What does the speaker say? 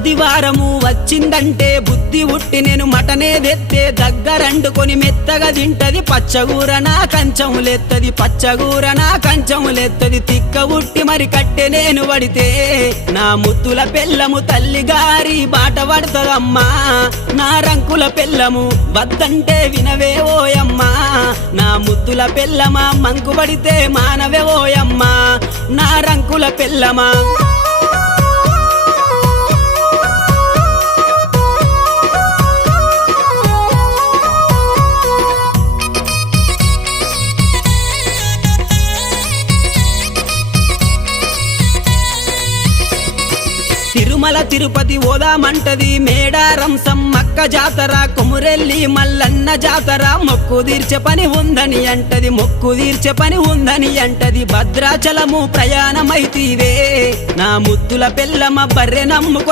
ఆదివారము వచ్చిందంటే బుద్ధి ఉట్టి నేను మటనే తెత్తే దగ్గరండుకొని మెత్తగా తింటది పచ్చగూర నా కంచములెత్తది పచ్చగూర నా కంచములెత్తది తిక్క ఉట్టి మరి కట్టె నేను పడితే నా ముత్తుల పెళ్ళము తల్లి గారి బాట పడుతుందమ్మా నా రంకుల పెళ్ళము వద్దంటే వినవే ఓయమ్మా నా ముద్దుల పెళ్ళమా మంకు పడితే మానవే ఓయమ్మా నా రంకుల పెళ్ళమా తిరుమల తిరుపతి ఓదామంటది మేడారం సమ్మక్క జాతర కొమురెల్లి మల్లన్న జాతర మొక్కు తీర్చే పని ఉందని అంటది మొక్కు తీర్చే పని ఉందని అంటది భద్రాచలము ప్రయాణమైతీవే నా ముద్దుల పెళ్ళమ బర్రె నమ్ముకొని